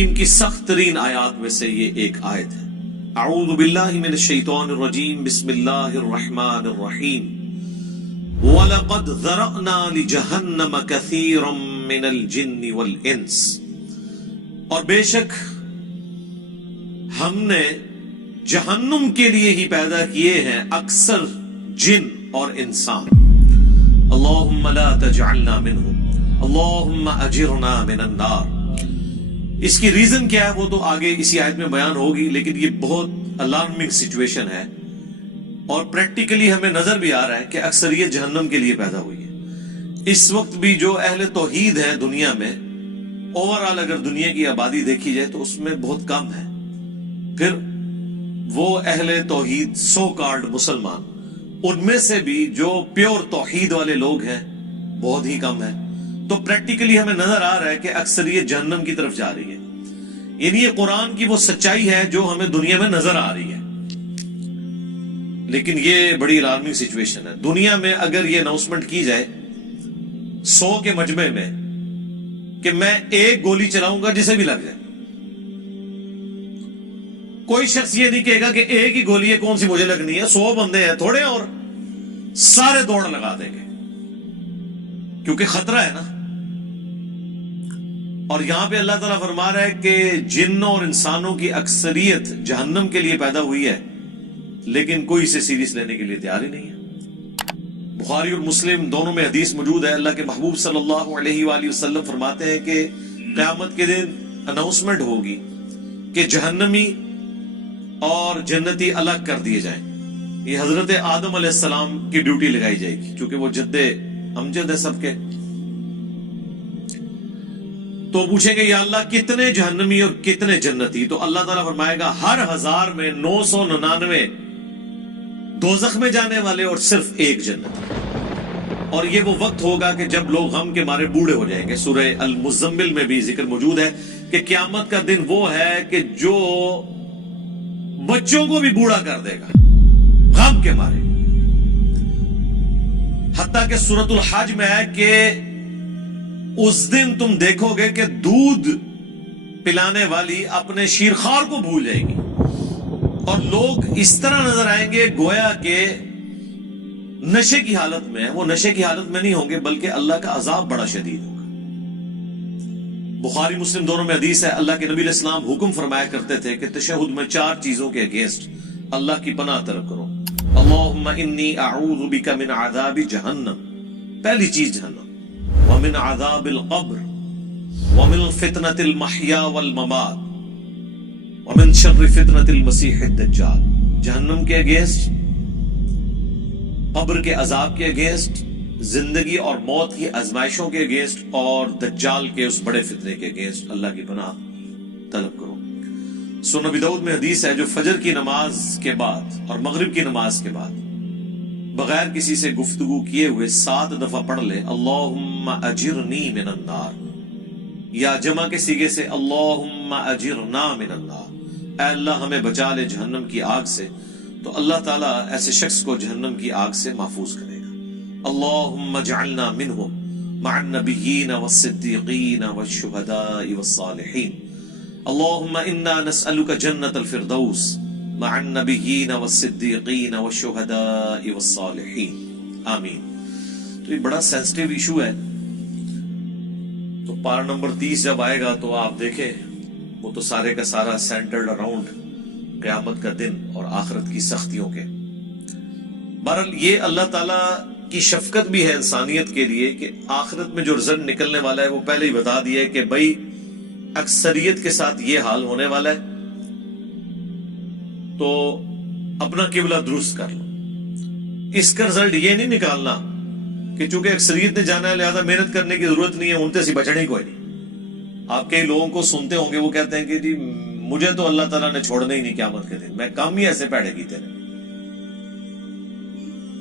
حکیم کی سخت ترین آیات میں سے یہ ایک آیت ہے۔ اعوذ باللہ من الشیطان الرجیم، بسم اللہ الرحمن الرحیم۔ وَلَقَدْ ذَرَأْنَا لِجَهَنَّمَ كَثِيرًا مِنَ الْجِنِّ وَالْإِنسِ، اور بے شک ہم نے جہنم کے لیے ہی پیدا کیے ہیں اکثر جن اور انسان۔ اللہم لا تجعلنا منہم، اللہم اجرنا من النار۔ اس کی ریزن کیا ہے وہ تو آگے اسی آیت میں بیان ہوگی، لیکن یہ بہت الارمنگ سچویشن ہے، اور پریکٹیکلی ہمیں نظر بھی آ رہا ہے کہ اکثریت جہنم کے لیے پیدا ہوئی ہے۔ اس وقت بھی جو اہل توحید ہیں دنیا میں، اوورآل اگر دنیا کی آبادی دیکھی جائے تو اس میں بہت کم ہے، پھر وہ اہل توحید سو کالڈ مسلمان، ان میں سے بھی جو پیور توحید والے لوگ ہیں بہت ہی کم ہے۔ تو پریکٹیکلی ہمیں نظر آ رہا ہے کہ اکثریت جہنم کی طرف جا رہی ہے، یعنی یہ قرآن کی وہ سچائی ہے جو ہمیں دنیا میں نظر آ رہی ہے۔ لیکن یہ بڑی الارمنگ سچویشن ہے۔ دنیا میں اگر یہ اناؤنسمنٹ کی جائے 100 کے مجمع میں کہ میں ایک گولی چلاؤں گا جسے بھی لگ جائے، کوئی شخص یہ نہیں کہے گا کہ ایک ہی گولی ہے کون سی مجھے لگنی ہے، 100 بندے ہیں تھوڑے اور سارے دوڑ لگا دیں گے، کیونکہ خطرہ ہے نا۔ اور یہاں پہ اللہ تعالیٰ فرما رہا ہے کہ جنوں اور انسانوں کی اکثریت جہنم کے لیے پیدا ہوئی ہے، لیکن کوئی اسے سیریس لینے کے لیے تیار ہی نہیں ہے۔ بخاری اور مسلم دونوں میں حدیث موجود ہے، اللہ کے محبوب صلی اللہ علیہ وآلہ وسلم فرماتے ہیں کہ قیامت کے دن اناؤنسمنٹ ہوگی کہ جہنمی اور جنتی الگ کر دیے جائیں۔ یہ حضرت آدم علیہ السلام کی ڈیوٹی لگائی جائے گی، کیونکہ وہ جد امجد ہے سب کے۔ تو پوچھیں گے یا اللہ کتنے جہنمی اور کتنے جنتی؟ تو اللہ تعالیٰ فرمائے گا ہر 1000 میں 999 دوزخ میں جانے والے اور صرف ایک جنتی۔ اور یہ وہ وقت ہوگا کہ جب لوگ غم کے مارے بوڑھے ہو جائیں گے۔ سورہ المزمل میں بھی ذکر موجود ہے کہ قیامت کا دن وہ ہے کہ جو بچوں کو بھی بوڑھا کر دے گا غم کے مارے۔ حتیٰ کہ سورۃ الحج میں ہے کہ اس دن تم دیکھو گے کہ دودھ پلانے والی اپنے شیرخوار کو بھول جائے گی، اور لوگ اس طرح نظر آئیں گے گویا کہ نشے کی حالت میں ہیں۔ وہ نشے کی حالت میں نہیں ہوں گے، بلکہ اللہ کا عذاب بڑا شدید ہوگا۔ بخاری مسلم دونوں میں حدیث ہے، اللہ کے نبی علیہ السلام حکم فرمایا کرتے تھے کہ تشہد میں 4 چیزوں کے اگینسٹ اللہ کی پناہ طلب کرو۔ اللہم انی اعوذ بک من عذاب جہنم، پہلی چیز جہنم، ومن عذاب القبر، ومن فتنة المحیا والممات، ومن شر فتنة المسیح الدجال۔ جہنم کے اگینسٹ، قبر کے عذاب کے اگینسٹ، زندگی اور موت کی آزمائشوں کے اگینسٹ، اور دجال کے اس بڑے فتنے کے اگینسٹ اللہ کی پناہ طلب کرو۔ سنن ابی داؤد میں حدیث ہے جو فجر کی نماز کے بعد اور مغرب کی نماز کے بعد بغیر کسی سے گفتگو کیے ہوئے 7 دفعہ پڑھ لے اللہم اجرنی من النار، یا جمع کے صیغے سے اللہم اجرنا من النار، اے اللہ ہمیں بچا لے جہنم کی آگ سے، تو اللہ تعالیٰ ایسے شخص کو جہنم کی آگ سے محفوظ کرے گا۔ اللہم اجعلنا منہم مع النبیین والصدیقین والشہداء والصالحین، اللہم انا نسألک جنت الفردوس مع النبیین والصدیقین والشہداء والصالحین، آمین۔ تو یہ بڑا سینسٹیو ایشو ہے، تو پارہ نمبر 30 جب آئے گا تو آپ دیکھیں وہ تو سارے کا سارا سینٹرڈ اراؤنڈ قیامت کا دن اور آخرت کی سختیوں کے۔ بہرحال یہ اللہ تعالیٰ کی شفقت بھی ہے انسانیت کے لیے کہ آخرت میں جو رزلٹ نکلنے والا ہے وہ پہلے ہی بتا دیا ہے کہ بھائی اکثریت کے ساتھ یہ حال ہونے والا ہے، تو اپنا قبلہ درست کر لو۔ اس کا رزلٹ یہ نہیں نکالنا کہ چونکہ اکثریت نے جانا ہے لہذا محنت کرنے کی ضرورت نہیں ہے، انتے سے بچنے کوئی نہیں۔ آپ کئی لوگوں کو سنتے ہوں گے وہ کہتے ہیں کہ جی مجھے تو اللہ تعالیٰ نے چھوڑنا ہی نہیں قیامت کے دن، میں کام ہی ایسے پیڑے کیتے ہیں۔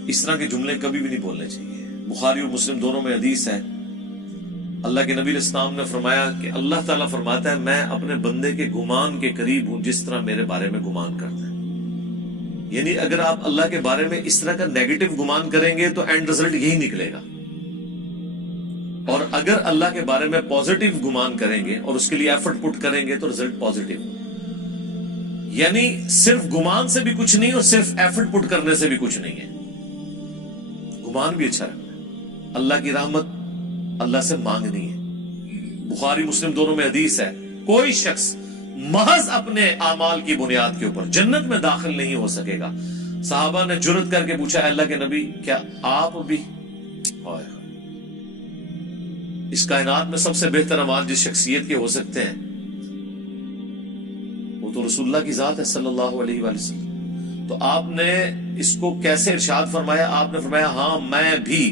اس طرح کے جملے کبھی بھی نہیں بولنے چاہیے۔ بخاری اور مسلم دونوں میں حدیث ہے، اللہ کے نبی علیہ السلام نے فرمایا کہ اللہ تعالیٰ فرماتا ہے میں اپنے بندے کے گمان کے قریب ہوں جس طرح میرے بارے میں گمان کرتا ہے۔ یعنی اگر آپ اللہ کے بارے میں اس طرح کا نیگیٹو گمان کریں گے تو اینڈ رزلٹ یہی نکلے گا، اور اگر اللہ کے بارے میں پازیٹیو گمان کریں گے اور اس کے لیے ایفرٹ پٹ کریں گے تو رزلٹ پازیٹیو. یعنی صرف گمان سے بھی کچھ نہیں اور صرف ایفرٹ پٹ کرنے سے بھی کچھ نہیں ہے. گمان بھی اچھا رکھنا ہے. اللہ کی رحمت اللہ سے مانگنی ہے. بخاری مسلم دونوں میں حدیث ہے, کوئی شخص محض اپنے اعمال کی بنیاد کے اوپر جنت میں داخل نہیں ہو سکے گا. صحابہ نے جرت کر کے پوچھا, اللہ کے نبی کیا آپ بھی؟ اس کائنات میں سب سے بہتر اعمال جس شخصیت کے ہو سکتے ہیں وہ تو رسول اللہ کی ذات ہے صلی اللہ علیہ وآلہ وسلم. تو آپ نے اس کو کیسے ارشاد فرمایا؟ آپ نے فرمایا ہاں میں بھی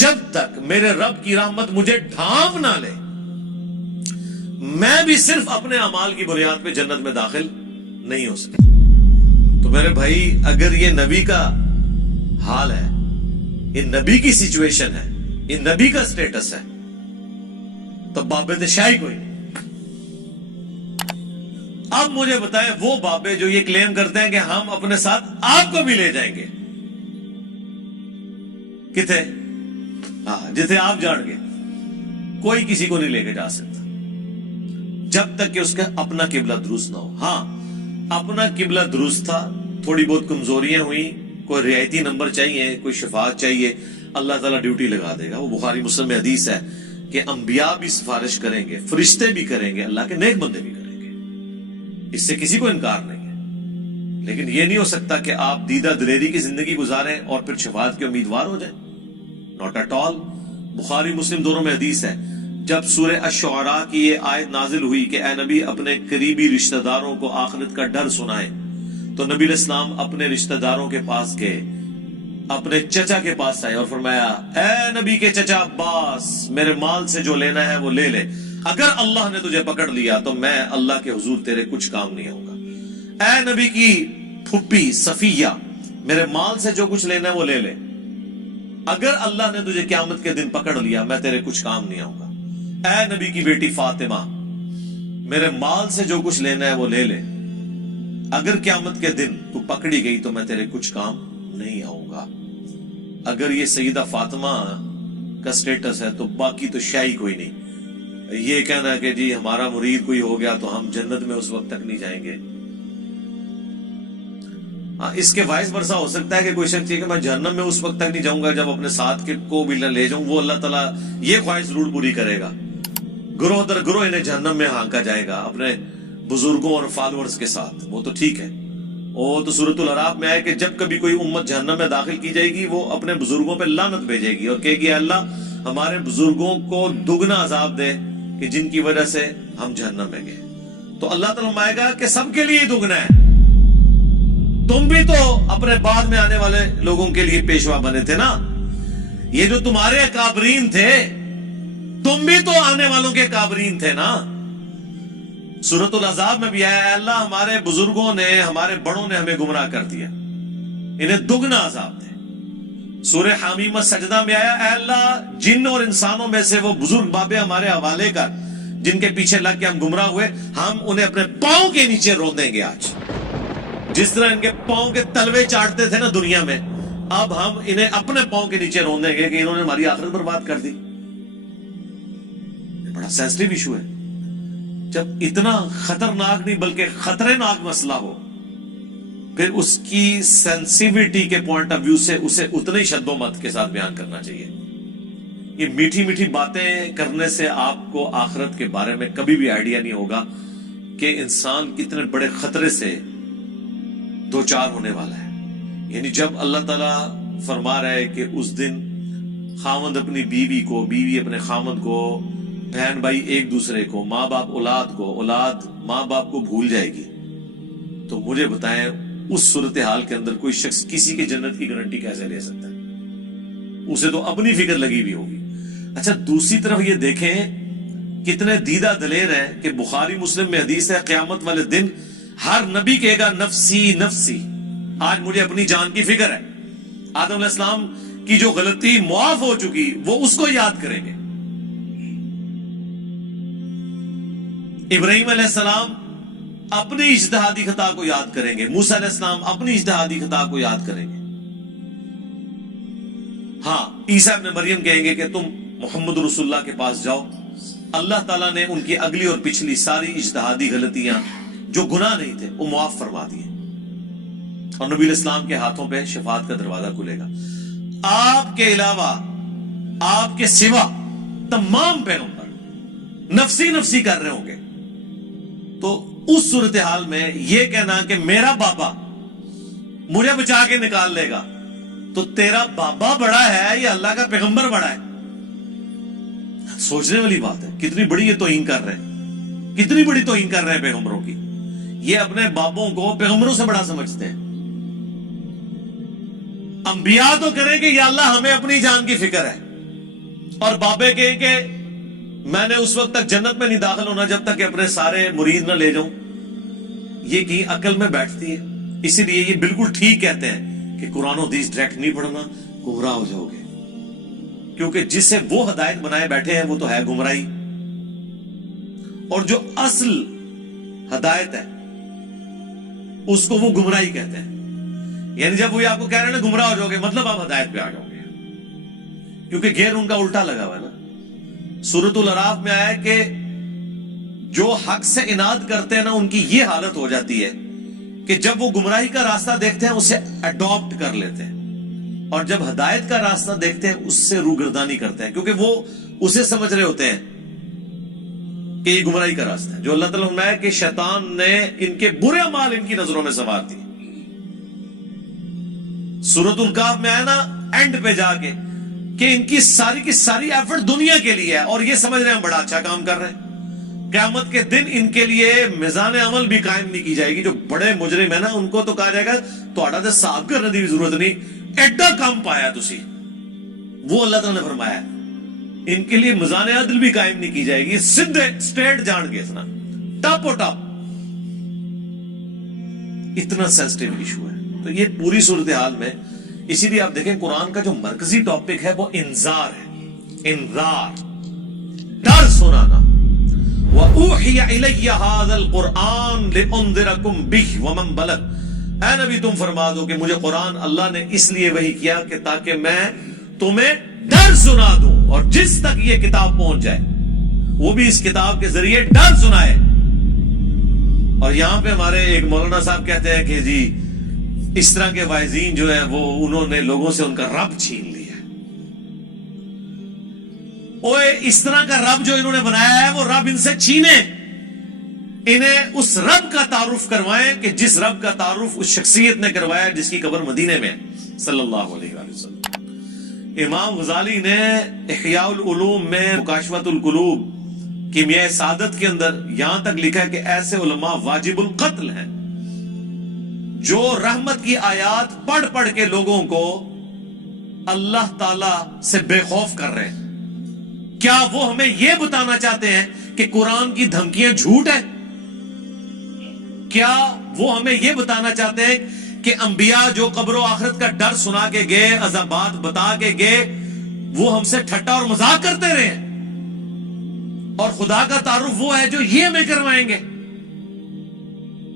جب تک میرے رب کی رحمت مجھے ڈھانپ نہ لے میں بھی صرف اپنے اعمال کی بنیاد پہ جنت میں داخل نہیں ہو سکتا. تو میرے بھائی اگر یہ نبی کا حال ہے, یہ نبی کی سچویشن ہے, یہ نبی کا سٹیٹس ہے, تو بابے شاہی کوئی نہیں. اب مجھے بتائیں وہ بابے جو یہ کلیم کرتے ہیں کہ ہم اپنے ساتھ آپ کو بھی لے جائیں گے, کتنے جتنے آپ جان گے, کوئی کسی کو نہیں لے کے جا سکتا جب تک کہ اس کا اپنا قبلہ درست نہ ہو. ہاں اپنا قبلہ درست تھا, تھوڑی بہت کمزوریاں ہوئی, کوئی رعایتی نمبر چاہیے, کوئی شفاعت چاہیے, اللہ تعالیٰ ڈیوٹی لگا دے گا. وہ بخاری مسلم میں حدیث ہے کہ انبیاء بھی سفارش کریں گے, فرشتے بھی کریں گے, اللہ کے نیک بندے بھی کریں گے, اس سے کسی کو انکار نہیں ہے. لیکن یہ نہیں ہو سکتا کہ آپ دیدہ دلیری کی زندگی گزاریں اور پھر شفاعت کے امیدوار ہو جائیں. Not at all. بخاری مسلم دونوں میں حدیث ہے, جب سورہ الشعراء کی یہ آیت نازل ہوئی کہ اے نبی اپنے قریبی رشتہ داروں کو آخرت کا ڈر سنائیں, تو نبی علیہ السلام اپنے رشتہ داروں کے پاس گئے, اپنے چچا کے پاس آئے اور فرمایا اے نبی کے چچا عباس, میرے مال سے جو لینا ہے وہ لے لے, اگر اللہ نے تجھے پکڑ لیا تو میں اللہ کے حضور تیرے کچھ کام نہیں آؤں گا. اے نبی کی پھپھی صفیہ, میرے مال سے جو کچھ لینا ہے وہ لے لے, اگر اللہ نے تجھے قیامت کے دن پکڑ لیا میں تیرے کچھ کام نہیں آؤں گا. اے نبی کی بیٹی فاطمہ, میرے مال سے جو کچھ لینا ہے وہ لے لے, اگر قیامت کے دن تو پکڑی گئی تو میں تیرے کچھ کام نہیں آؤں گا. اگر یہ سیدہ فاطمہ کا سٹیٹس ہے تو باقی تو شاہی کوئی نہیں. یہ کہنا کہ جی ہمارا مرید کوئی ہو گیا تو ہم جنت میں اس وقت تک نہیں جائیں گے. ہاں اس کے وائس ورثہ ہو سکتا ہے کہ کوئی شخص کہ میں جہنم میں اس وقت تک نہیں جاؤں گا جب اپنے ساتھ کے کو بھی لے جاؤں, وہ اللہ تعالیٰ یہ خواہش ضرور پوری کرے گا. گروہ در گروہ انہیں جہنم میں ہانکا جائے گا اپنے بزرگوں اور فالورز کے ساتھ, وہ تو ٹھیک ہے. وہ تو سورۃ الاعراف میں آئے کہ جب کبھی کوئی امت جہنم میں داخل کی جائے گی وہ اپنے بزرگوں پہ لعنت بھیجے گی اور کہے گی اللہ ہمارے بزرگوں کو دگنا عذاب دے کہ جن کی وجہ سے ہم جہنم میں گئے. تو اللہ تعالیٰ فرمائے گا کہ سب کے لیے دگنا ہے, تم بھی تو اپنے بعد میں آنے والے لوگوں کے لیے پیشوا بنے تھے نا, یہ جو تمہارے اکابرین تھے تم بھی تو آنے والوں کے اکابرین تھے نا. سورۃ الاحزاب میں بھی آیا اے اللہ ہمارے بزرگوں نے ہمارے بڑوں نے ہمیں گمراہ کر دیا, انہیں دگنا عذاب دے. سورہ حمیمہ سجدہ میں آیا اے اللہ جن اور انسانوں میں سے وہ بزرگ بابے ہمارے حوالے کر جن کے پیچھے لگ کے ہم گمراہ ہوئے, ہم انہیں اپنے پاؤں کے نیچے رو دیں گے. آج جس طرح ان کے پاؤں کے تلوے چاٹتے تھے نا دنیا میں, اب ہم انہیں اپنے پاؤں کے نیچے رو دیں گے کہ انہوں نے ہماری آخرت برباد کر دی. بڑا سینسٹیو ایشو ہے. جب اتنا خطرناک نہیں بلکہ خطرے ناک مسئلہ ہو پھر اس کی سینسیویٹی کے پوائنٹ آف ویو سے اسے اتنے ہی شد و مت کے ساتھ بیان کرنا چاہیے. یہ میٹھی میٹھی باتیں کرنے سے آپ کو آخرت کے بارے میں کبھی بھی آئیڈیا نہیں ہوگا کہ انسان کتنے بڑے خطرے سے دو چار ہونے والا ہے. یعنی جب اللہ تعالیٰ فرما رہا ہے کہ اس دن خاوند اپنی بیوی کو, بیوی اپنے خاوند کو, بہن بھائی ایک دوسرے کو, ماں باپ اولاد کو, اولاد ماں باپ کو بھول جائے گی, تو مجھے بتائیں اس صورتحال کے اندر کوئی شخص کسی کی جنت کی گارنٹی کیسے لے سکتا ہے؟ اسے تو اپنی فکر لگی ہوئی ہوگی. اچھا دوسری طرف یہ دیکھیں کتنے دیدہ دلیر ہیں کہ بخاری مسلم میں حدیث ہے قیامت والے دن ہر نبی کہے گا نفسی نفسی, آج مجھے اپنی جان کی فکر ہے. آدم علیہ السلام کی جو غلطی معاف ہو چکی وہ اس کو یاد کریں گے. ابراہیم علیہ السلام اپنی اجتہادی خطا کو یاد کریں گے, موسیٰ علیہ السلام اپنی اجتہادی خطا کو یاد کریں گے. ہاں عیسیٰ ابن مریم کہیں گے کہ تم محمد رسول اللہ کے پاس جاؤ، اللہ تعالیٰ نے ان کی اگلی اور پچھلی ساری اجتہادی غلطیاں جو گناہ نہیں تھے وہ معاف فرما دیے، اور نبی الاسلام کے ہاتھوں پہ شفاعت کا دروازہ کھلے گا۔ آپ کے علاوہ، آپ کے سوا تمام پیغمبر نفسی نفسی کر رہے ہوں گے، تو اس صورتحال میں یہ کہنا کہ میرا بابا مجھے بچا کے نکال لے گا، تو تیرا بابا بڑا ہے یا اللہ کا پیغمبر بڑا ہے؟ سوچنے والی بات ہے، کتنی بڑی یہ توہین کر رہے ہیں، کتنی بڑی توہین کر رہے ہیں پیغمبروں کی۔ یہ اپنے بابوں کو پیغمبروں سے بڑا سمجھتے ہیں۔ انبیاء تو کریں کہ یا اللہ ہمیں اپنی جان کی فکر ہے، اور بابے کہیں کہ میں نے اس وقت تک جنت میں نہیں داخل ہونا جب تک کہ اپنے سارے مرید نہ لے جاؤں۔ یہ کی عقل میں بیٹھتی ہے؟ اسی لیے یہ بالکل ٹھیک کہتے ہیں کہ قرآن و حدیث ڈائریکٹ نہیں پڑھنا، گمراہ ہو جاؤ گے، کیونکہ جسے وہ ہدایت بنائے بیٹھے ہیں وہ تو ہے گمراہی، اور جو اصل ہدایت ہے اس کو وہ گمراہی کہتے ہیں۔ یعنی جب وہ آپ کو کہہ رہے ہیں نا گمراہ ہو جاؤ گے، مطلب آپ ہدایت پہ آ جاؤ گے، کیونکہ غیر ان کا الٹا لگا ہوا ہے نا۔ سورۃ الاعراف میں آیا کہ جو حق سے اناد کرتے ہیں نا ان کی یہ حالت ہو جاتی ہے کہ جب وہ گمراہی کا راستہ دیکھتے ہیں اسے اڈاپٹ کر لیتے ہیں، اور جب ہدایت کا راستہ دیکھتے ہیں اس سے روگردانی کرتے ہیں، کیونکہ وہ اسے سمجھ رہے ہوتے ہیں کہ یہ گمراہی کا راستہ ہے۔ جو اللہ تعالیٰ فرمایا کہ شیطان نے ان کے برے اعمال ان کی نظروں میں سوار دی۔ سورۃ الکہف میں آیا نا اینڈ پہ جا کے کہ ان کی ساری ایفرٹ دنیا کے لیے ہے، اور یہ سمجھ رہے ہیں بڑا اچھا کام کر رہے ہیں۔ قیامت کے دن ان کے لیے میزان عمل بھی قائم نہیں کی جائے گی۔ جو بڑے مجرم ہیں نا ان کو تو کہا جائے گا تہاڈا تے حساب کرنے دی ضرورت نہیں، ایڈا کام پایا تسی۔ وہ اللہ تعالیٰ نے فرمایا ان کے لیے میزان عدل بھی قائم نہیں کی جائے گی، سیدھے اسٹریٹ جان گے سنا، ٹاپ و ٹاپ۔ اتنا سینسٹیو ایشو ہے۔ تو یہ پوری صورتحال میں اسی لیے آپ دیکھیں قرآن کا جو مرکزی ٹاپک ہے وہ انذار ہے، انذار، ڈر سنانا۔ وَأُوحِيَ إِلَيَّ هَذَا الْقُرْآنُ لِأُنذِرَكُمْ بِهِ وَمَنْ بَلَغَ۔ اے نبی تم فرما دو کہ مجھے قرآن اللہ نے اس لیے وحی کیا کہ تاکہ میں تمہیں ڈر سنا دوں، اور جس تک یہ کتاب پہنچ جائے وہ بھی اس کتاب کے ذریعے ڈر سنائے۔ اور یہاں پہ ہمارے ایک مولانا صاحب کہتے ہیں کہ جی اس طرح کے واعظین جو ہیں وہ انہوں نے لوگوں سے ان کا رب چھین لیا۔ اوے اس طرح کا رب جو انہوں نے بنایا ہے وہ رب ان سے چھینے، انہیں اس رب کا تعارف کروائیں کہ جس رب کا تعارف اس شخصیت نے کروایا جس کی قبر مدینے میں صلی اللہ علیہ وآلہ وسلم۔ امام غزالی نے احیاء العلوم میں مکاشفۃ القلوب کیمیائے سعادت کے اندر یہاں تک لکھا ہے کہ ایسے علماء واجب القتل ہیں جو رحمت کی آیات پڑھ پڑھ کے لوگوں کو اللہ تعالی سے بے خوف کر رہے ہیں۔ کیا وہ ہمیں یہ بتانا چاہتے ہیں کہ قرآن کی دھمکیاں جھوٹ ہیں؟ کیا وہ ہمیں یہ بتانا چاہتے ہیں کہ انبیاء جو قبر و آخرت کا ڈر سنا کے گئے، عذابات بتا کے گئے، وہ ہم سے ٹھٹا اور مذاق کرتے رہے ہیں، اور خدا کا تعارف وہ ہے جو یہ ہمیں کروائیں گے؟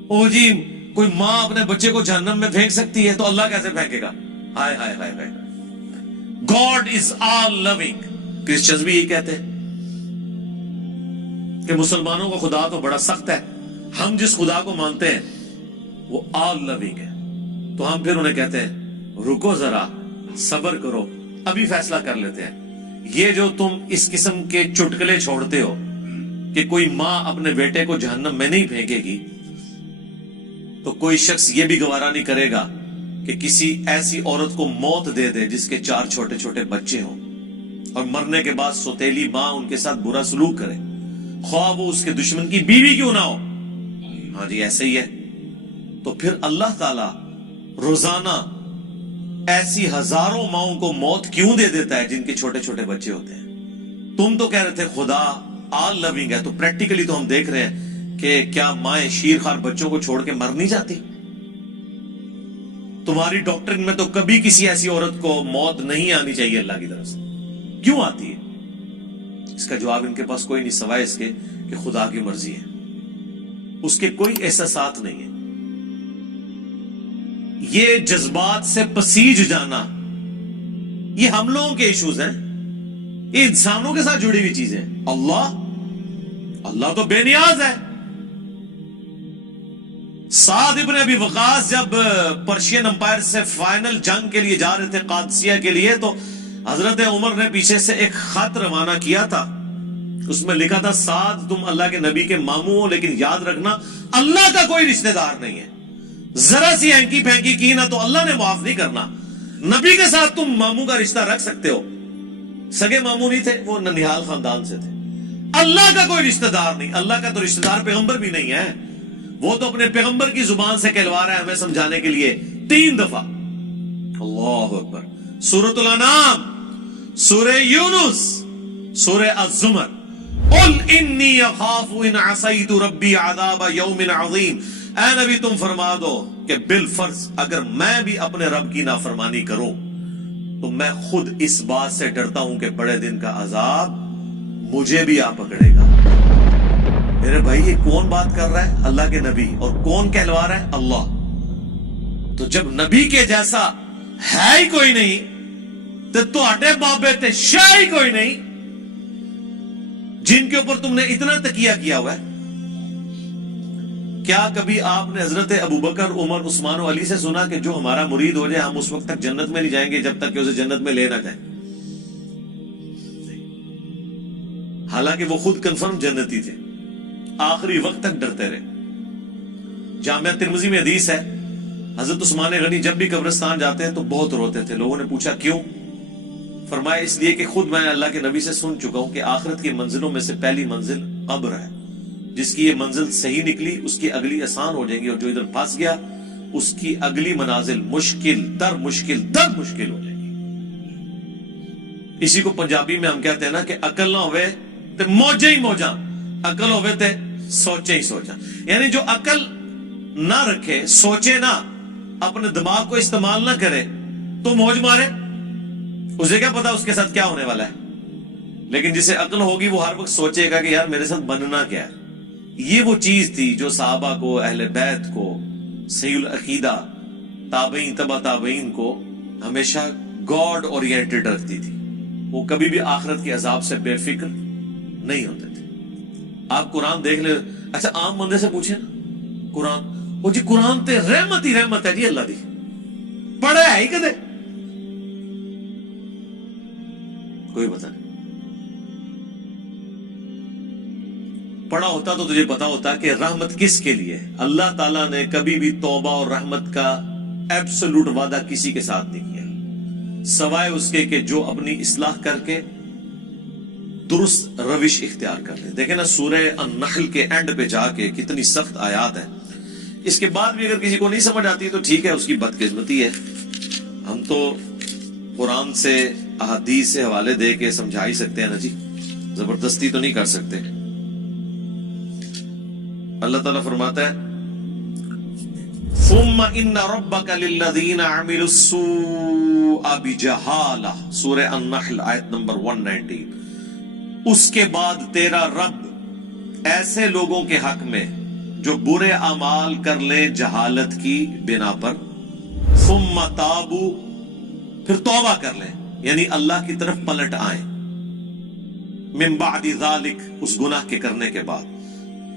او جی کوئی ماں اپنے بچے کو جہنم میں پھینک سکتی ہے تو اللہ کیسے پھینکے گا؟ ہائے ہائے ہائے ہائے۔ God is all living. Christians بھی یہی کہتے ہیں کہ مسلمانوں کا خدا تو بڑا سخت ہے، ہم جس خدا کو مانتے ہیں وہ آل لونگ ہے، تو ہم پھر انہیں کہتے ہیں رکو ذرا، صبر کرو، ابھی فیصلہ کر لیتے ہیں۔ یہ جو تم اس قسم کے چٹکلے چھوڑتے ہو کہ کوئی ماں اپنے بیٹے کو جہنم میں نہیں پھینکے گی، تو کوئی شخص یہ بھی گوارا نہیں کرے گا کہ کسی ایسی عورت کو موت دے دے جس کے 4 چھوٹے چھوٹے بچے ہوں، اور مرنے کے بعد سوتیلی ماں ان کے ساتھ برا سلوک کرے، خواہ وہ اس کے دشمن کی بیوی کیوں نہ ہو۔ ہاں جی ایسے ہی ہے۔ تو پھر اللہ تعالی روزانہ ایسی ہزاروں ماؤں کو موت کیوں دے دیتا ہے جن کے چھوٹے چھوٹے بچے ہوتے ہیں؟ تم تو کہہ رہے تھے خدا آل لونگ ہے، تو پریکٹیکلی تو ہم دیکھ رہے ہیں کہ کیا مائیں شیرخوار بچوں کو چھوڑ کے مر نہیں جاتی؟ تمہاری ڈاکٹرن میں تو کبھی کسی ایسی عورت کو موت نہیں آنی چاہیے اللہ کی طرف سے، کیوں آتی ہے؟ اس کا جواب ان کے پاس کوئی نہیں سوائے اس کے کہ خدا کی مرضی ہے، اس کے کوئی احساسات نہیں ہے۔ یہ جذبات سے پسیج جانا یہ ہم لوگوں کے ایشوز ہیں، یہ انسانوں کے ساتھ جڑی ہوئی چیزیں. اللہ تو بے نیاز ہے. سعد ابن ابی وقاص جب پرشین امپائر سے فائنل جنگ کے لیے جا رہے تھے قادسیہ کے لیے, تو حضرت عمر نے پیچھے سے ایک خط روانہ کیا تھا. اس میں لکھا تھا سعد تم اللہ کے نبی کے ماموں ہو, لیکن یاد رکھنا اللہ کا کوئی رشتہ دار نہیں ہے. ذرا سی ہینکی پھینکی کی نا تو اللہ نے معاف نہیں کرنا. نبی کے ساتھ تم ماموں کا رشتہ رکھ سکتے ہو, سگے ماموں نہیں تھے, وہ ننیال خاندان سے تھے. اللہ کا کوئی رشتہ دار نہیں. اللہ کا تو رشتہ دار پیغمبر بھی نہیں ہے. وہ تو اپنے پیغمبر کی زبان سے کہلوا رہا ہے ہمیں سمجھانے کے لیے 3 دفعہ. اللہ اکبر. سورۃ الانعام, سورہ یونس, سورہ الزمر. قل انی اخاف ان عصیت ربی عذاب یوم عظیم. اے نبی تم فرما دو کہ بالفرض اگر میں بھی اپنے رب کی نافرمانی کروں تو میں خود اس بات سے ڈرتا ہوں کہ بڑے دن کا عذاب مجھے بھی آ پکڑے گا. میرے بھائی یہ کون بات کر رہا ہے؟ اللہ کے نبی. اور کون کہلوا رہا ہے؟ اللہ. تو جب نبی کے جیسا ہے ہی کوئی نہیں تو اٹے بابے تے شاہ ہی کوئی نہیں, جن کے اوپر تم نے اتنا تکیہ کیا ہوا ہے. کیا کبھی آپ نے حضرت ابو بکر, عمر, عثمان و علی سے سنا کہ جو ہمارا مرید ہو جائے ہم اس وقت تک جنت میں نہیں جائیں گے جب تک کہ اسے جنت میں لے نہ جائیں؟ حالانکہ وہ خود کنفرم جنتی تھے, آخری وقت تک ڈرتے رہے. جامعہ ترمذی میں حدیث ہے, حضرت عثمان غنی جب بھی قبرستان جاتے ہیں تو بہت روتے تھے. لوگوں نے پوچھا کیوں؟ فرمایا اس لیے کہ خود میں اللہ کے نبی سے سن چکا ہوں کہ آخرت کی منزلوں میں سے پہلی منزل قبر ہے. جس کی یہ منزل صحیح نکلی اس کی اگلی آسان ہو جائے گی, اور جو ادھر پھنس گیا اس کی اگلی منازل مشکل در مشکل ہو جائے گی. اسی کو پنجابی میں ہم کہتے ہیں نا کہ عقل نہ ہوئے تے موجے ہی موجاں, عقل ہوئے تے سوچے ہی سوچاں. یعنی جو عقل نہ رکھے, سوچے نہ, اپنے دماغ کو استعمال نہ کرے تو موج مارے, اسے کیا پتا اس کے ساتھ کیا ہونے والا ہے. لیکن جسے عقل ہوگی وہ ہر وقت سوچے گا کہ یار میرے ساتھ بننا کیا ہے. یہ وہ چیز تھی جو صحابہ کو, اہل بیت کو, صحیح العقیدہ, تابعین, تبع تابعین کو ہمیشہ گاڈ اورینٹڈ رکھتی تھی. وہ کبھی بھی آخرت کے عذاب سے بے فکر نہیں ہوتے تھے. آپ قرآن دیکھ لیں. اچھا عام بندے سے پوچھیں نا قرآن, وہ جی قرآن تے رحمت ہی رحمت ہے جی اللہ دی, پڑھا ہے ہی کدے کوئی پتہ نہیں. پڑھا ہوتا تو تجھے پتا ہوتا کہ رحمت کس کے لیے. اللہ تعالیٰ نے کبھی بھی توبہ اور رحمت کا ایبسولوٹ وعدہ کسی کے ساتھ نہیں کیا, سوائے اس کے کہ جو اپنی اصلاح کر کے درست روش اختیار کر لے. دیکھیں نا سورہ النحل کے اینڈ پہ جا کے کتنی سخت آیات ہیں. اس کے بعد بھی اگر کسی کو نہیں سمجھ آتی تو ٹھیک ہے, اس کی بدقسمتی ہے. ہم تو قرآن سے, احادیث سے حوالے دے کے سمجھا ہی سکتے ہیں نا جی, زبردستی تو نہیں کر سکتے. اللہ تعالیٰ فرماتا ہے ثم ان ربک للذین عملوا السوء بجہالہ, سورہ النحل آیت نمبر 119. اس کے بعد تیرا رب ایسے لوگوں کے حق میں جو برے اعمال کر لیں جہالت کی بنا پر, ثم تابوا, پھر توبہ کر لیں, یعنی اللہ کی طرف پلٹ آئیں, من بعد ذالک, اس گناہ کے کرنے کے بعد,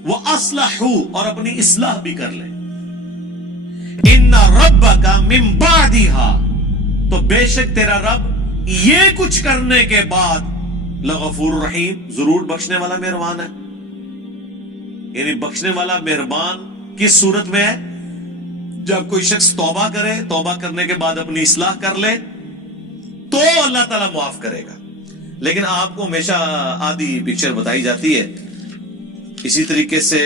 وَأَصْلَحُوا, اور اپنی اصلاح بھی کر لیں. إِنَّ رَبَّكَ مِن بَعْدِهَا, تو بے شک تیرا رب یہ کچھ کرنے کے بعد لغفور رحیم, ضرور بخشنے والا مہربان ہے. یعنی بخشنے والا مہربان کس صورت میں ہے؟ جب کوئی شخص توبہ کرے, توبہ کرنے کے بعد اپنی اصلاح کر لے تو اللہ تعالیٰ معاف کرے گا. لیکن آپ کو ہمیشہ آدھی پکچر بتائی جاتی ہے. اسی طریقے سے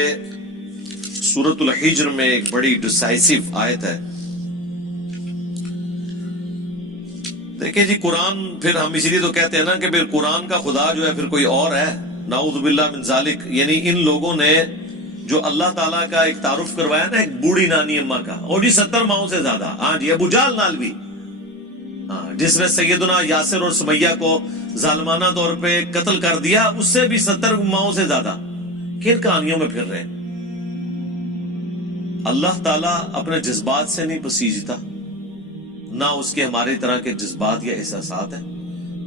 سورۃ الحجر میں ایک بڑی ڈیسائسو آیت ہے. دیکھیں جی قرآن, پھر ہم اسی لیے تو کہتے ہیں نا کہ پھر قرآن کا خدا جو ہے پھر کوئی اور ہے, نعوذ باللہ من ذالک. یعنی ان لوگوں نے جو اللہ تعالیٰ کا ایک تعارف کروایا نا ایک بوڑھی نانی اماں کا, اور جی 70 ماؤں سے زیادہ, ہاں جی ابو جہل نال بھی, جس نے سیدنا یاسر اور سمیہ کو ظالمانہ طور پہ قتل کر دیا, اس سے بھی 70 ماؤں سے زیادہ. کن کہانیوں میں پھر رہے. اللہ تعالیٰ اپنے جذبات سے نہیں پسیجتا, نہ اس کے ہمارے طرح کے جذبات یا احساسات ہیں.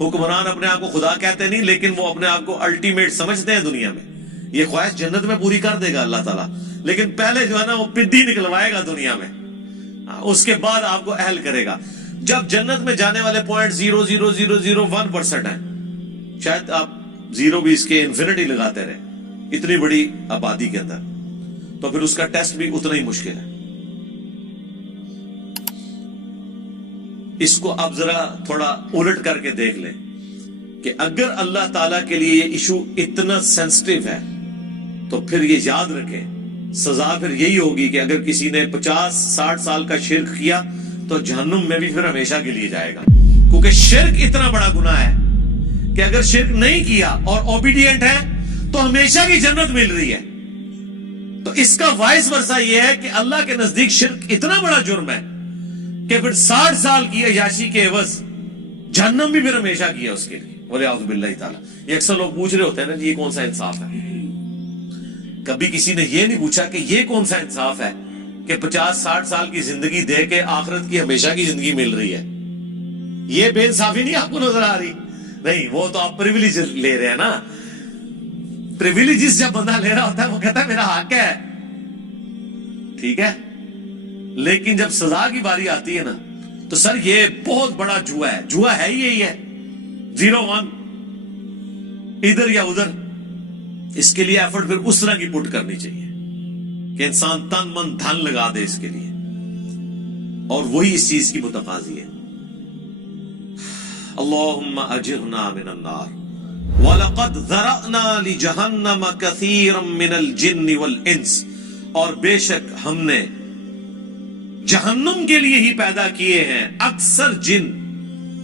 حکمران اپنے آپ کو خدا کہتے نہیں، لیکن وہ اپنے آپ کو الٹیمیٹ سمجھتے ہیں دنیا میں. یہ خواہش جنت میں پوری کر دے گا اللہ تعالیٰ، لیکن پہلے جو ہے نا وہ پدی نکلوائے گا دنیا میں، اس کے بعد آپ کو اہل کرے گا. جب جنت میں جانے والے پوائنٹ 0.0001% ہیں، شاید آپ زیرو بھی اس کے انفینٹی لگاتے رہے اتنی بڑی آبادی کے اندر، تو پھر اس کا ٹیسٹ بھی اتنا ہی مشکل ہے. اس کو اب ذرا تھوڑا الٹ کر کے دیکھ لیں کہ اگر اللہ تعالیٰ کے لیے یہ ایشو اتنا سینسٹیو ہے تو پھر یہ یاد رکھیں سزا پھر یہی ہوگی کہ اگر کسی نے 50-60 سال کا شرک کیا تو جہنم میں بھی پھر ہمیشہ کے لیے جائے گا، کیونکہ شرک اتنا بڑا گناہ ہے کہ اگر شرک نہیں کیا اور اوبیڈینٹ ہے تو ہمیشہ کی جنت مل رہی ہے. تو اس کا وائس ورثہ یہ ہے کہ اللہ کے نزدیک شرک اتنا بڑا جرم ہے کہ پھر 60 سال کی عیاشی کے عوض جہنم بھی پھر ہمیشہ کیا اس کے لیے. وَلِعَوْذُ بِاللَّهِ تعالیٰ. یہ اکثر لوگ پوچھ رہے ہوتے ہیں نا جی یہ کون سا انصاف ہے. کبھی کسی نے یہ نہیں پوچھا کہ یہ کون سا انصاف ہے کہ 50-60 سال کی زندگی دے کے آخرت کی ہمیشہ کی زندگی مل رہی ہے. یہ بے انصافی نہیں آپ کو نظر آ رہی؟ نہیں، وہ تو آپ پریویلیج لے رہے ہیں نا. پریویلیجز جب بندہ لے رہا ہوتا ہے وہ کہتا ہے میرا حق ہے، ٹھیک ہے، لیکن جب سزا کی باری آتی ہے نا تو سر یہ بہت بڑا جوا ہے. جوا ہے ہی یہی ہے 0-1 ادھر یا ادھر. اس کے لیے ایفرٹ پھر اس طرح کی پٹ کرنی چاہیے کہ انسان تن من دھن لگا دے اس کے لیے، اور وہی اس چیز کی متقاضی ہے. اللہم اجرنا من النار وَلَقَدْ ذَرَأْنَا لِجَهَنَّمَ كَثِيرًا مِنَ الْجِنِّ وَالْإِنسِ، اور بے شک ہم نے جہنم کے لیے ہی پیدا کیے ہیں اکثر جن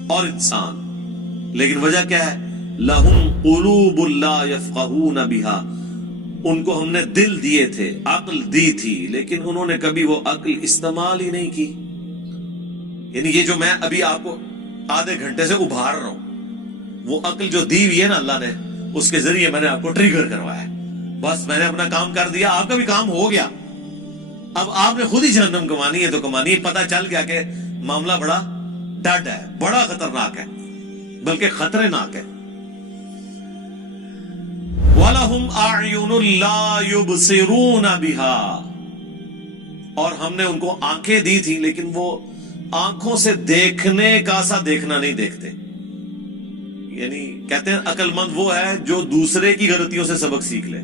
اور انسان. لیکن وجہ کیا ہے؟ لَهُمْ قُلُوبٌ لَا يَفْقَهُونَ بِهَا، ان کو ہم نے دل دیے تھے، عقل دی تھی، لیکن انہوں نے کبھی وہ عقل استعمال ہی نہیں کی. یعنی یہ جو میں ابھی آپ کو آدھے گھنٹے سے ابھار رہا ہوں، وہ عقل جو دی ہوئی ہے نا اللہ نے، اس کے ذریعے میں نے آپ کو ٹریگر کروایا. بس میں نے اپنا کام کر دیا، آپ کا بھی کام ہو گیا. اب آپ نے خود ہی جہنم کمانی ہے تو کمانی ہے. پتہ چل گیا کہ معاملہ بڑا ڈٹ ہے، بڑا خطرناک ہے، بلکہ خطرے ناک ہے. وَلَهُمْ أَعْيُنٌ لَا يُبْصِرُونَ بِهَا، اور ہم نے ان کو آنکھیں دی تھی لیکن وہ آنکھوں سے دیکھنے کا سا دیکھنا نہیں دیکھتے. یعنی کہتے ہیں عقل مند وہ ہے جو دوسرے کی غلطیوں سے سبق سیکھ لے.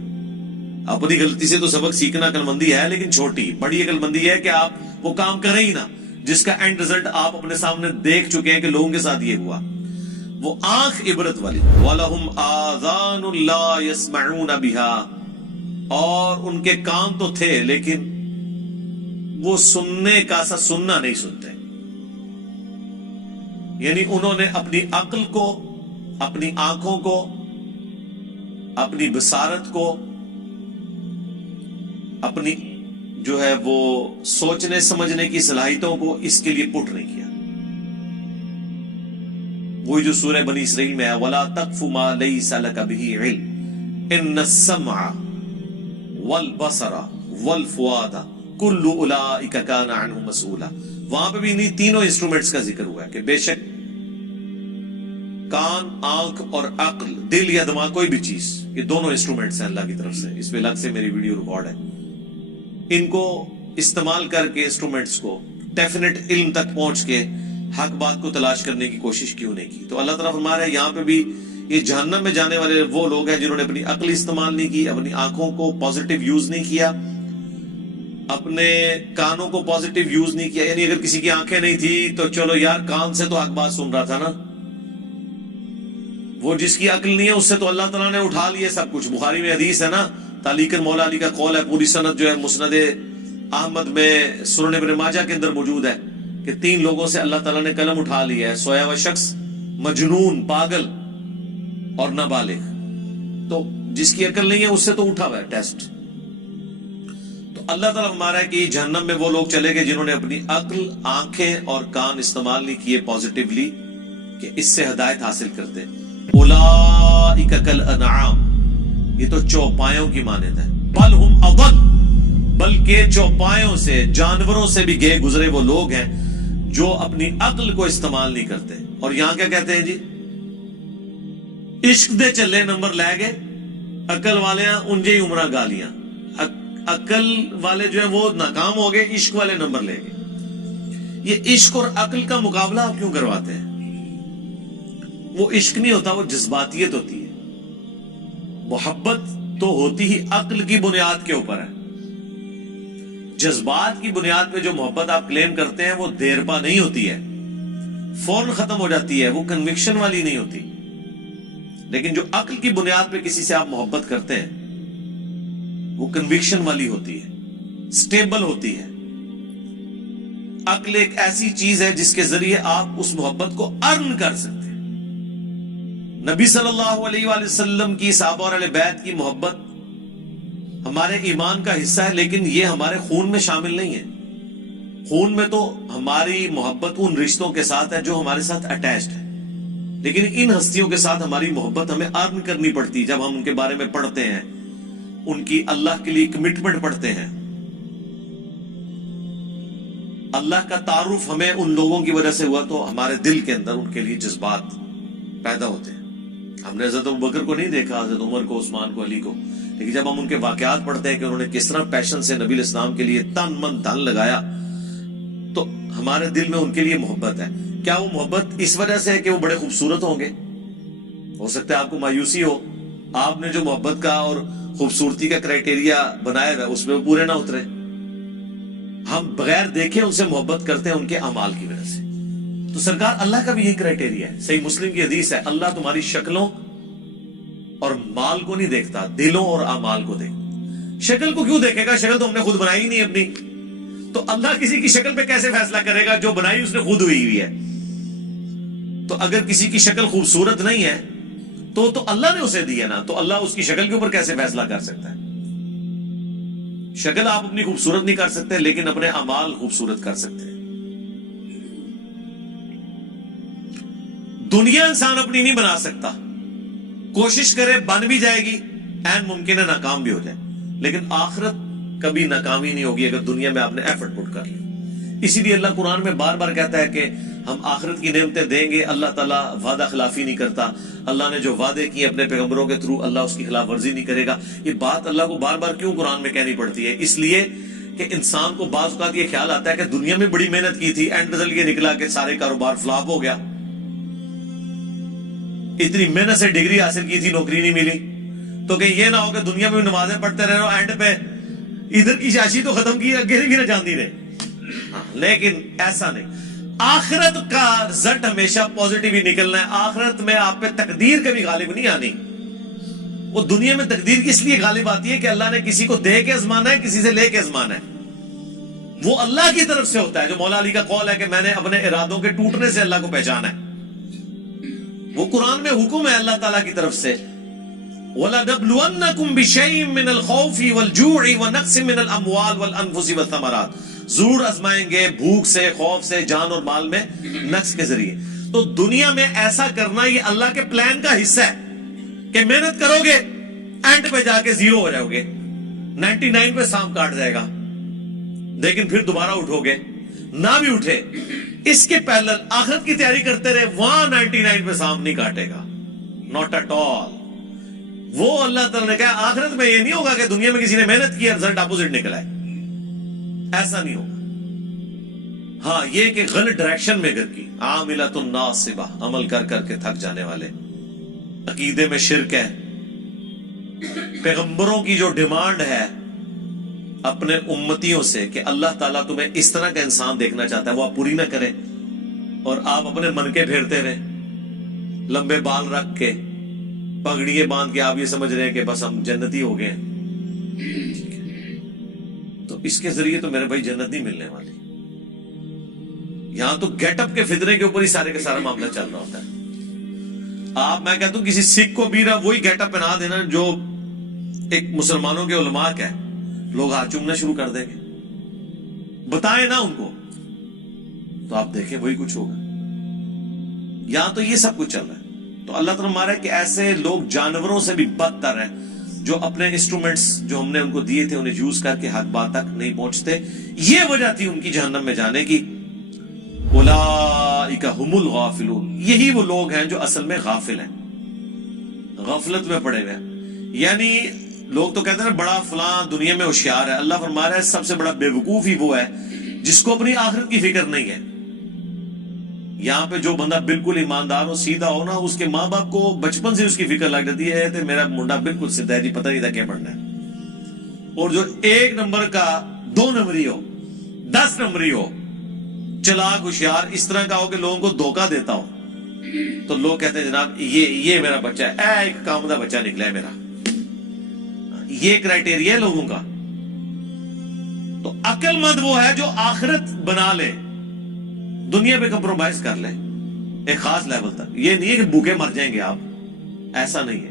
اپنی غلطی سے تو سبق سیکھنا عقل مندی ہے، لیکن چھوٹی. بڑی عقل مندی ہے کہ آپ وہ کام کریں ہی نہ جس کا اینڈ رزلٹ آپ اپنے سامنے دیکھ چکے ہیں کہ لوگوں کے ساتھ یہ ہوا. وہ آنکھ عبرت والی. وَلَهُمْ آذَانٌ لَا يَسْمَعُونَ بِهَا، اور ان کے کان تو تھے لیکن وہ سننے کا سا سننا نہیں سنتے. یعنی انہوں نے اپنی عقل کو، اپنی آنکھوں کو، اپنی بصارت کو، اپنی جو ہے وہ سوچنے سمجھنے کی صلاحیتوں کو اس کے لیے پٹ نہیں کیا. وہی جو سورہ بنی اسرائیل میں ہے وَلَا تَقْفُ مَا لَيْسَ لَكَ بِهِ عِلْمٌ إِنَّ السَّمْعَ وَالْبَصَرَ وَالْفُؤَادَ كُلُّ أُولَئِكَ كَانَ عَنْهُ مسؤولا. وہاں پہ بھی انہیں تینوں انسٹرومنٹس کا ذکر ہوا ہے کہ بے شک کان، آنکھ اور عقل، دل یا دماغ، کوئی بھی چیز، یہ دونوں انسٹرومنٹس ہیں اللہ کی طرف سے. اس پہ الگ سے میری ویڈیو ریکارڈ ہے. ان کو استعمال کر کے انسٹرومنٹس کو ڈیفینیٹ علم تک پہنچ کے حق بات کو تلاش کرنے کی کوشش کیوں نہیں کی. تو اللہ تعالیٰ فرما رہا ہے یہاں پہ بھی یہ جہنم میں جانے والے وہ لوگ ہیں جنہوں نے اپنی عقل استعمال نہیں کی، اپنی آنکھوں کو پازیٹیو یوز نہیں کیا، اپنے کانوں کو پازیٹیو یوز نہیں کیا. یعنی اگر کسی کی آنکھیں نہیں تھی تو چلو یار کان سے تو حق بات سن رہا تھا نا. وہ جس کی عقل نہیں ہے اس سے تو اللہ تعالیٰ نے اٹھا لیا سب کچھ. بخاری میں حدیث ہے نا، تعلیقاً مولا علی کا قول ہے، پوری سند جو ہے مسند احمد میں، سنن ابن ماجہ کے اندر موجود ہے کہ 3 لوگوں سے اللہ تعالیٰ نے قلم اٹھا لیا ہے، سویا ہوا شخص، مجنون، پاگل اور نابالغ. تو جس کی عقل نہیں ہے اس سے تو اٹھا ہوا ہے ٹیسٹ. تو اللہ تعالیٰ ہمارا ہے کہ جہنم میں وہ لوگ چلے گئے جنہوں نے اپنی عقل، آنکھیں اور کان استعمال نہیں کیے پازیٹیولی کہ اس سے ہدایت حاصل کرتے. اولئک کالانعام، یہ تو چوپایوں کی مانند ہے. بل ہم اضل، بلکہ چوپایوں سے، جانوروں سے بھی گئے گزرے وہ لوگ ہیں جو اپنی عقل کو استعمال نہیں کرتے. اور یہاں کیا کہتے ہیں جی؟ عشق دے چلے نمبر لے گئے، عقل والے ہیں انجے ہی عمرہ گالیاں، عقل والے جو ہیں وہ ناکام ہو گئے، عشق والے نمبر لے گئے۔ یہ عشق اور عقل کا مقابلہ آپ کیوں کرواتے ہیں؟ وہ عشق نہیں ہوتا، وہ جذباتیت ہوتی ہے۔ محبت تو ہوتی ہی عقل کی بنیاد کے اوپر ہے۔ جذبات کی بنیاد پہ جو محبت آپ کلیم کرتے ہیں وہ دیر پا نہیں ہوتی ہے، فوراً ختم ہو جاتی ہے، وہ کنوکشن والی نہیں ہوتی۔ لیکن جو عقل کی بنیاد پہ کسی سے آپ محبت کرتے ہیں وہ کنوکشن والی ہوتی ہے، سٹیبل ہوتی ہے۔ عقل ایک ایسی چیز ہے جس کے ذریعے آپ اس محبت کو ارن کر سکتے ہیں۔ نبی صلی اللہ علیہ وآلہ وسلم کی، صحابہ اور اہل بیت کی محبت ہمارے ایمان کا حصہ ہے، لیکن یہ ہمارے خون میں شامل نہیں ہے۔ خون میں تو ہماری محبت ان رشتوں کے ساتھ ہے جو ہمارے ساتھ اٹیچڈ ہے، لیکن ان ہستیوں کے ساتھ ہماری محبت ہمیں ارن کرنی پڑتی ہے۔ جب ہم ان کے بارے میں پڑھتے ہیں، ان کی اللہ کے لیے کمٹمنٹ پڑھتے ہیں، اللہ کا تعارف ہمیں ان لوگوں کی وجہ سے ہوا تو ہمارے دل کے اندر ان کے لیے جذبات پیدا ہوتے ہیں۔ ہم نے حضرت ابوبکر کو نہیں دیکھا، حضرت عمر کو، عثمان کو، علی کو، لیکن جب ہم ان کے واقعات پڑھتے ہیں کہ انہوں نے کس طرح پیشن سے نبی علیہ السلام کے لیے تن من دھن لگایا، تو ہمارے دل میں ان کے لیے محبت ہے۔ کیا وہ محبت اس وجہ سے ہے کہ وہ بڑے خوبصورت ہوں گے؟ ہو سکتا ہے آپ کو مایوسی ہو، آپ نے جو محبت کا اور خوبصورتی کا کرائٹیریا بنایا ہے اس میں وہ پورے نہ اترے۔ ہم بغیر دیکھے ان سے محبت کرتے ہیں ان کے اعمال کی وجہ سے۔ تو سرکار اللہ کا بھی یہی کرائٹیریا ہے۔ صحیح مسلم کی حدیث ہے، اللہ تمہاری شکلوں اور مال کو نہیں دیکھتا، دلوں اور اعمال کو دیکھتا۔ شکل کو کیوں دیکھے گا؟ شکل تو ہم نے خود بنائی ہی نہیں اپنی، تو اللہ کسی کی شکل پہ کیسے فیصلہ کرے گا؟ جو بنائی اس نے خود ہوئی ہے۔ تو اگر کسی کی شکل خوبصورت نہیں ہے تو اللہ نے اسے دی ہے نا، تو اللہ اس کی شکل کے اوپر کیسے فیصلہ کر سکتا ہے؟ شکل آپ اپنی خوبصورت نہیں کر سکتے، لیکن اپنے اعمال خوبصورت کر سکتے ہیں۔ دنیا انسان اپنی نہیں بنا سکتا، کوشش کرے بن بھی جائے گی، عین ممکن ہے ناکام بھی ہو جائے، لیکن آخرت کبھی ناکامی نہیں ہوگی اگر دنیا میں آپ نے ایفرٹ پٹ کر لی۔ اسی لیے اللہ قرآن میں بار بار کہتا ہے کہ ہم آخرت کی نعمتیں دیں گے، اللہ تعالیٰ وعدہ خلافی نہیں کرتا، اللہ نے جو وعدے کیے اپنے پیغمبروں کے تھرو اللہ اس کی خلاف ورزی نہیں کرے گا۔ یہ بات اللہ کو بار بار کیوں قرآن میں کہنی پڑتی ہے؟ اس لیے کہ انسان کو بعض اوقات یہ خیال آتا ہے کہ دنیا میں بڑی محنت کی تھی، اینڈ رزلٹ یہ نکلا کہ سارے کاروبار فلاپ ہو گیا، اتنی محنت سے ڈگری حاصل کی تھی، نوکری نہیں ملی۔ تو کہ یہ نہ ہو کہ دنیا میں بھی نمازیں پڑھتے رہے ہو، اینڈ پہ ادھر کی شاشی تو ختم کی، اگے بھی نہ جاندی رہے۔ لیکن ایسا نہیں، آخرت کا رزلٹ ہمیشہ پازیٹیو ہی نکلنا ہے۔ آخرت میں آپ پہ تقدیر کبھی غالب نہیں آنی۔ وہ دنیا میں تقدیر کس لیے غالب آتی ہے کہ اللہ نے کسی کو دے کے ازمانا ہے، کسی سے لے کے ازمانا ہے۔ وہ اللہ کی طرف سے ہوتا ہے، جو مولا علی کا قول ہے کہ میں نے اپنے ارادوں کے ٹوٹنے سے اللہ کو پہچانا ہے۔ وہ قرآن میں حکم ہے اللہ تعالیٰ کی طرف سے، وَلَنَبْلُوَنَّكُمْ بِشَيْءٍ مِّنَ الْخَوْفِ وَالْجُوعِ وَنَقْصٍ مِّنَ الْأَمْوَالِ وَالْأَنفُسِ وَالثَّمَرَاتِ، ضرور آزمائیں گے بھوک سے، خوف سے، جان اور مال میں نقص کے ذریعے۔ تو دنیا میں ایسا کرنا یہ اللہ کے پلان کا حصہ ہے کہ محنت کرو گے، اینڈ پہ جا کے زیرو ہو جاؤ گے، 99 پہ سانپ کاٹ جائے گا، لیکن پھر دوبارہ اٹھو گے، نہ بھی اٹھے اس کے پہلے آخرت کی تیاری کرتے رہے، وہاں 99 پہ سانپ نہیں کاٹے گا، ناٹ ایٹ آل۔ وہ اللہ تعالیٰ نے کہا آخرت میں یہ نہیں ہوگا کہ دنیا میں کسی نے محنت کی رزلٹ اپوزٹ نکلا ہے، ایسا نہیں ہوگا۔ ہاں یہ کہ غلط ڈائریکشن میں گر کی، عاملۃ ناصبہ، عمل کر کر کے تھک جانے والے، عقیدے میں شرک ہے، پیغمبروں کی جو ڈیمانڈ ہے اپنے امتیوں سے کہ اللہ تعالیٰ تمہیں اس طرح کا انسان دیکھنا چاہتا ہے، وہ آپ پوری نہ کریں اور آپ اپنے من کے پھیرتے رہیں، لمبے بال رکھ کے، پگڑیاں باندھ کے آپ یہ سمجھ رہے ہیں کہ بس ہم جنتی ہو گئے ہیں، تو اس کے ذریعے تو میرے بھائی جنت نہیں ملنے والی۔ یہاں تو گیٹ اپ کے فتنے کے اوپر ہی سارے کا سارا معاملہ چل رہا ہوتا ہے۔ آپ میں کہتا ہوں کسی سکھ کو بھی وہی گیٹ اپ پہنا دینا جو ایک مسلمانوں کے علماء کا ہے، لوگ ہاتھ چومنا شروع کر دیں گے، بتائیں نا ان کو، تو آپ دیکھیں وہی کچھ ہوگا۔ یہاں تو یہ سب کچھ چل رہا ہے۔ تو اللہ تعالیٰ مارا ہے کہ ایسے لوگ جانوروں سے بھی بدتر ہیں جو اپنے انسٹرومنٹس جو ہم نے ان کو دیے تھے انہیں یوز کر کے حق بات تک نہیں پہنچتے۔ یہ وجہ تھی ان کی جہنم میں جانے کی۔ اولئک ھم الغافلون، یہی وہ لوگ ہیں جو اصل میں غافل ہیں۔ غفلت میں پڑے ہوئے. یعنی لوگ تو کہتے ہیں نا بڑا فلاں دنیا میں ہوشیار ہے. اللہ فرما رہا ہے سب سے بڑا بے وقوف ہی وہ ہے جس کو اپنی آخرت کی فکر نہیں ہے. یہاں پہ جو بندہ بالکل ایماندار ہو, سیدھا ہو نا, اس کے ماں باپ کو بچپن سے اس کی فکر لگ جاتی ہے کہ میرا منڈا بالکل سیدھا ہے, جی پتہ نہیں تھا کیا پڑھنا ہے. اور جو 1 نمبر کا 2 نمبری ہو, 10 نمبری ہو, چلاک ہوشیار اس طرح کا ہو کہ لوگوں کو دھوکہ دیتا ہو, تو لوگ کہتے ہیں جناب یہ میرا بچہ ہے, ایک کامدہ بچہ نکلا ہے میرا. یہ کرائٹیریا ہے لوگوں کا. تو عقل مند وہ ہے جو آخرت بنا لے, دنیا پہ کمپرومائز کر لے ایک خاص لیول تک. یہ نہیں ہے کہ بھوکے مر جائیں گے آپ, ایسا نہیں ہے.